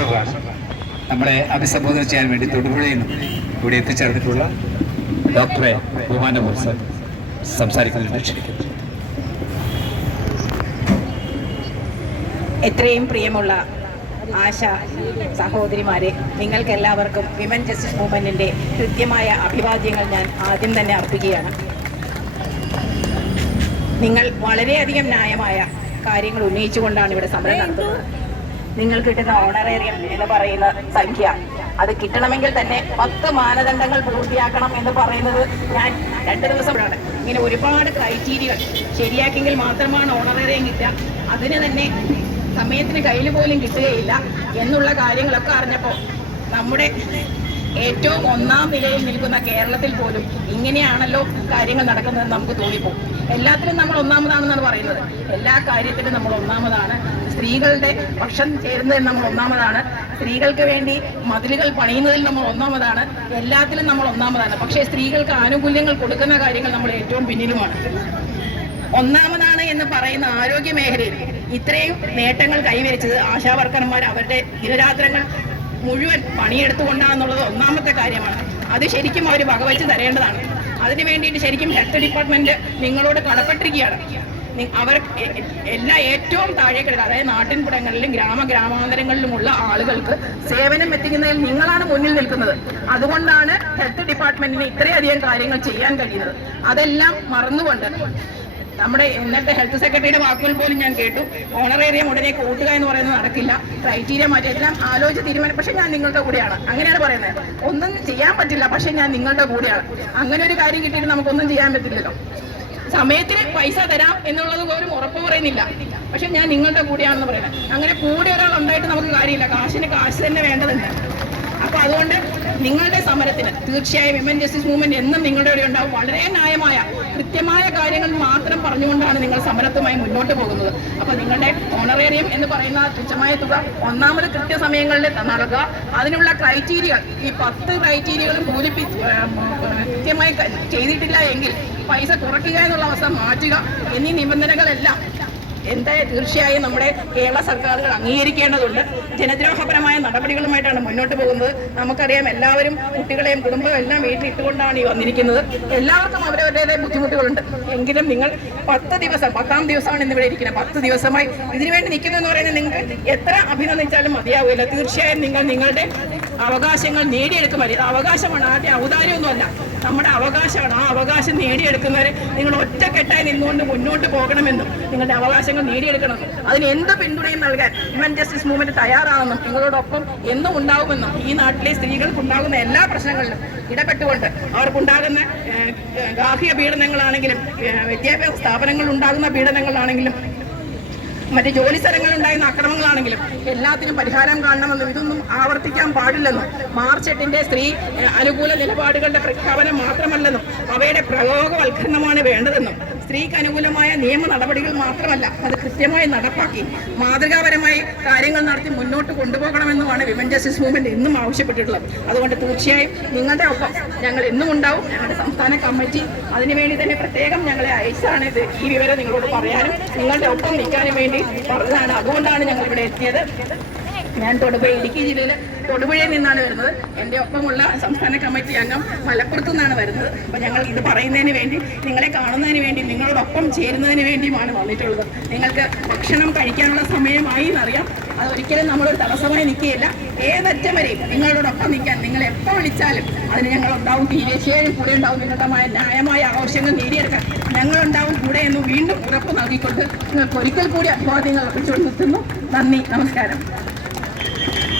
ട്രഷററാണ് നമ്മളെ അഭിസംബോധന ചെയ്യാൻ വേണ്ടി തൊടുപുഴയിൽ നിന്നും ഇവിടെ എത്തിച്ചേർന്നിട്ടുള്ള ഡോക്ടറെ ബഹുമാനപൂർ സർ സംസാരിക്കുന്നതിന് ക്ഷണിക്കുന്നു. എത്രയും പ്രിയമുള്ള ആശ സഹോദരിമാരെ നിങ്ങൾക്ക് എല്ലാവർക്കും വിമൻ ജസ്റ്റിസ് മൂവ്മെന്റിന്റെ കൃത്യമായ അഭിവാദ്യങ്ങൾ ഞാൻ ആദ്യം തന്നെ അർപ്പിക്കുകയാണ്. നിങ്ങൾ വളരെയധികം ന്യായമായ കാര്യങ്ങൾ ഉന്നയിച്ചുകൊണ്ടാണ് ഇവിടെ സമരം നടത്തുന്നത്. നിങ്ങൾ കിട്ടുന്ന ഓണറേറിയം എന്ന് പറയുന്ന സംഖ്യ. അത് കിട്ടണമെങ്കിൽ തന്നെ പത്ത് മാനദണ്ഡങ്ങൾ പൂർത്തിയാക്കണം എന്ന് പറയുന്നത് ഞാൻ രണ്ട് ദിവസമാണ്. ഇങ്ങനെ ഒരുപാട് ക്രൈറ്റീരിയകൾ ശരിയാക്കിയെങ്കിൽ മാത്രമാണ് ഓണറേറിയം കിട്ടുക. അതിന് തന്നെ സമയത്തിന് കയ്യിൽ പോലും കിട്ടുകയില്ല എന്നുള്ള കാര്യങ്ങളൊക്കെ അറിഞ്ഞപ്പോൾ നമ്മുടെ ഏറ്റവും ഒന്നാം നിലയിൽ നിൽക്കുന്ന കേരളത്തിൽ പോലും ഇങ്ങനെയാണല്ലോ കാര്യങ്ങൾ നടക്കുന്നത് നമുക്ക് തോന്നിപ്പോകും. എല്ലാത്തിലും നമ്മൾ ഒന്നാമതാണെന്നാണ് പറയുന്നത്. എല്ലാ കാര്യത്തിലും നമ്മൾ ഒന്നാമതാണ്. സ്ത്രീകളുടെ പക്ഷം ചേരുന്നതിൽ നമ്മൾ ഒന്നാമതാണ്. സ്ത്രീകൾക്ക് വേണ്ടി മതിലുകൾ പണിയുന്നതിൽ നമ്മൾ ഒന്നാമതാണ്. എല്ലാത്തിലും നമ്മൾ ഒന്നാമതാണ്. പക്ഷേ സ്ത്രീകൾക്ക് ആനുകൂല്യങ്ങൾ കൊടുക്കുന്ന കാര്യങ്ങൾ നമ്മൾ ഏറ്റവും പിന്നിലുമാണ്. ഒന്നാമതാണ് എന്ന് പറയുന്ന ആരോഗ്യ മേഖലയിൽ ഇത്രയും നേട്ടങ്ങൾ കൈവരിച്ചത് ആശാവർക്കർമാർ അവരുടെ ദിനരാത്രങ്ങൾ മുഴുവൻ പണിയെടുത്തുകൊണ്ടാണെന്നുള്ളത് ഒന്നാമത്തെ കാര്യമാണ്. അത് ശരിക്കും അവർ വകവച്ച് തരേണ്ടതാണ്. അതിനു വേണ്ടിയിട്ട് ശരിക്കും ഹെൽത്ത് ഡിപ്പാർട്ട്മെന്റ് നിങ്ങളോട് കടപ്പെട്ടിരിക്കുകയാണ്. അവർ എല്ലാ ഏറ്റവും താഴെ കിടക്കുക അതായത് നാട്ടിൻപുറങ്ങളിലും ഗ്രാമ ഗ്രാമാന്തരങ്ങളിലുമുള്ള ആളുകൾക്ക് സേവനം എത്തിക്കുന്നതിൽ നിങ്ങളാണ് മുന്നിൽ നിൽക്കുന്നത്. അതുകൊണ്ടാണ് ഹെൽത്ത് ഡിപ്പാർട്ട്മെന്റിന് ഇത്രയധികം കാര്യങ്ങൾ ചെയ്യാൻ കഴിയുന്നത്. അതെല്ലാം മറന്നുകൊണ്ട് നമ്മുടെ ഇന്നത്തെ ഹെൽത്ത് സെക്രട്ടറിയുടെ വാക്കുകൾ പോലും ഞാൻ കേട്ടു. ഓണറേറിയം ഉടനെ കൂട്ടുക എന്ന് പറയുന്നത് നടക്കില്ല. ക്രൈറ്റീരിയ മാറ്റി എല്ലാം ആലോചിച്ച് തീരുമാനം പക്ഷെ ഞാൻ നിങ്ങളുടെ കൂടെയാണ്. അങ്ങനെയാണ് പറയുന്നത്. ഒന്നും ചെയ്യാൻ പറ്റില്ല. പക്ഷെ ഞാൻ നിങ്ങളുടെ കൂടെയാണ്. അങ്ങനെ ഒരു കാര്യം കിട്ടിയിട്ട് നമുക്കൊന്നും ചെയ്യാൻ പറ്റില്ലല്ലോ. സമയത്തിന് പൈസ തരാം എന്നുള്ളത് പോലും ഉറപ്പ് പറയുന്നില്ല. പക്ഷെ ഞാൻ നിങ്ങളുടെ കൂടെയാണെന്ന് പറയുന്നത് അങ്ങനെ കൂടെ ഒരാൾ ഉണ്ടായിട്ട് നമുക്ക് കാര്യമില്ല. കാശിന് കാശ് തന്നെ വേണ്ടതുണ്ട്. അപ്പൊ അതുകൊണ്ട് നിങ്ങളുടെ സമരത്തിന് തീർച്ചയായും വിമൻ ജസ്റ്റിസ് മൂവ്മെന്റ് എന്നും നിങ്ങളുടെ ഇവിടെ ഉണ്ടാവും. വളരെ ന്യായമായ കൃത്യമായ കാര്യങ്ങൾ മാത്രം പറഞ്ഞുകൊണ്ടാണ് നിങ്ങൾ സമരത്തുമായി മുന്നോട്ട് പോകുന്നത്. അപ്പൊ നിങ്ങളുടെ ഓണറേറിയം എന്ന് പറയുന്ന തുച്ഛമായ തുക ഒന്നാമത് കൃത്യസമയങ്ങളിൽ നൽകുക. അതിനുള്ള ക്രൈറ്റീരിയ ഈ പത്ത് ക്രൈറ്റീരിയകളും പൂരിപ്പി കൃത്യമായി ചെയ്തിട്ടില്ല എങ്കിൽ പൈസ കുറയ്ക്കുക എന്നുള്ള അവസ്ഥ മാറ്റുക എന്നീ നിബന്ധനകളെല്ലാം എന്താ തീർച്ചയായും നമ്മുടെ കേരള സർക്കാരുകൾ അംഗീകരിക്കേണ്ടതുണ്ട്. ജനദ്രോഹപരമായ നടപടികളുമായിട്ടാണ് മുന്നോട്ട് പോകുന്നത്. നമുക്കറിയാം എല്ലാവരും കുട്ടികളെയും കുടുംബവും എല്ലാം വീട്ടിലിട്ടുകൊണ്ടാണ് ഈ വന്നിരിക്കുന്നത്. എല്ലാവർക്കും അവരവരുടേതായ ബുദ്ധിമുട്ടുകളുണ്ട്. എങ്കിലും നിങ്ങൾ പത്ത് ദിവസം പത്താം ദിവസമാണ് ഇന്ന് ഇവിടെ ഇരിക്കുന്നത്. പത്ത് ദിവസമായി ഇതിനുവേണ്ടി നിൽക്കുന്നതെന്ന് പറയുന്നത് നിങ്ങൾക്ക് എത്ര അഭിനന്ദിച്ചാലും മതിയാവില്ല. തീർച്ചയായും നിങ്ങൾ നിങ്ങളുടെ അവകാശങ്ങൾ നേടിയെടുക്കും ഇത് അവകാശമാണ് ആദ്യം ഔദാര്യമൊന്നുമല്ല. നമ്മുടെ അവകാശമാണ്. ആ അവകാശം നേടിയെടുക്കുന്നവരെ നിങ്ങൾ ഒറ്റക്കെട്ടായി നിന്നുകൊണ്ട് മുന്നോട്ട് പോകണമെന്നും നിങ്ങളുടെ അവകാശങ്ങൾ നേടിയെടുക്കണമെന്നും അതിന് എന്ത് പിന്തുണയും നൽകാൻ ഹ്യൂമൻ ജസ്റ്റിസ് മൂവ്മെന്റ് തയ്യാറാണെന്നും നിങ്ങളോടൊപ്പം എന്നും ഉണ്ടാകുമെന്നും ഈ നാട്ടിലെ സ്ത്രീകൾക്കുണ്ടാകുന്ന എല്ലാ പ്രശ്നങ്ങളിലും ഇടപെട്ടുകൊണ്ട് അവർക്കുണ്ടാകുന്ന ഗാർഹിക പീഡനങ്ങളാണെങ്കിലും വിദ്യാഭ്യാസ സ്ഥാപനങ്ങളിൽ ഉണ്ടാകുന്ന പീഡനങ്ങളാണെങ്കിലും മറ്റ് ജോലി സ്ഥലങ്ങളിൽ ഉണ്ടായിരുന്ന അക്രമങ്ങളാണെങ്കിലും എല്ലാത്തിനും പരിഹാരം കാണണമെന്നും ഇതൊന്നും ആവർത്തിക്കാൻ പാടില്ലെന്നും മാർച്ച് എട്ടിന്റെ സ്ത്രീ അനുകൂല നിലപാടുകളുടെ പ്രഖ്യാപനം മാത്രമല്ലെന്നും അവയുടെ പ്രയോഗവൽക്കരണമാണ് വേണ്ടതെന്നും സ്ത്രീക്ക് അനുകൂലമായ നിയമ നടപടികൾ മാത്രമല്ല അത് കൃത്യമായി നടപ്പാക്കി മാതൃകാപരമായി കാര്യങ്ങൾ നടത്തി മുന്നോട്ട് കൊണ്ടുപോകണമെന്നുമാണ് വിമൻ ജസ്റ്റിസ് മൂവ്മെന്റ് എന്നും ആവശ്യപ്പെട്ടിട്ടുള്ളത്. അതുകൊണ്ട് തീർച്ചയായും നിങ്ങളുടെ ഒപ്പം ഞങ്ങൾ എന്നും ഉണ്ടാവും. ഞങ്ങളുടെ സംസ്ഥാന കമ്മിറ്റി അതിനുവേണ്ടി തന്നെ പ്രത്യേകം ഞങ്ങളെ അയച്ചാണ് ഇത്. ഈ വിവരം നിങ്ങളോട് പറയാനും നിങ്ങളുടെ ഒപ്പം നിൽക്കാനും വേണ്ടി പറഞ്ഞതാണ്. അതുകൊണ്ടാണ് ഞങ്ങൾ ഇവിടെ എത്തിയത്. ഞാൻ തൊടുപുഴ ഇടുക്കി ജില്ലയിലെ തൊടുപുഴയിൽ നിന്നാണ് വരുന്നത്. എന്റെ ഒപ്പമുള്ള സംസ്ഥാന കമ്മിറ്റി അംഗം മലപ്പുറത്തു നിന്നാണ് വരുന്നത്. അപ്പോൾ ഞങ്ങൾ ഇത് പറയുന്നതിന് വേണ്ടി നിങ്ങളെ കാണുന്നതിന് വേണ്ടി നിങ്ങളോടൊപ്പം ചേരുന്നതിന് വേണ്ടിയുമാണ് വന്നിട്ടുള്ളത്. നിങ്ങൾക്ക് ഭക്ഷണം കഴിക്കാനുള്ള സമയമായി എന്നറിയാം. അതൊരിക്കലും നമ്മളൊരു തടസ്സമായി നിൽക്കുകയില്ല. ഏതറ്റം വരെയും നിങ്ങളോടൊപ്പം നിൽക്കാൻ നിങ്ങൾ എപ്പോൾ വിളിച്ചാലും അതിന് ഞങ്ങൾ ഉണ്ടാവും തീർച്ചയായും കൂടെ ഉണ്ടാവും. നിങ്ങളുടെ മായ- ന്യായമായ ആവശ്യങ്ങൾ നേടിയെടുക്കാൻ ഞങ്ങളുണ്ടാവും കൂടെ എന്ന് വീണ്ടും ഉറപ്പ് നൽകിക്കൊണ്ട് നിങ്ങൾക്ക് ഒരിക്കൽ കൂടി അഭിവാദ്യങ്ങൾ അർപ്പിച്ചുകൊണ്ട് നിർത്തുന്നു. നന്ദി. നമസ്കാരം. Thank you.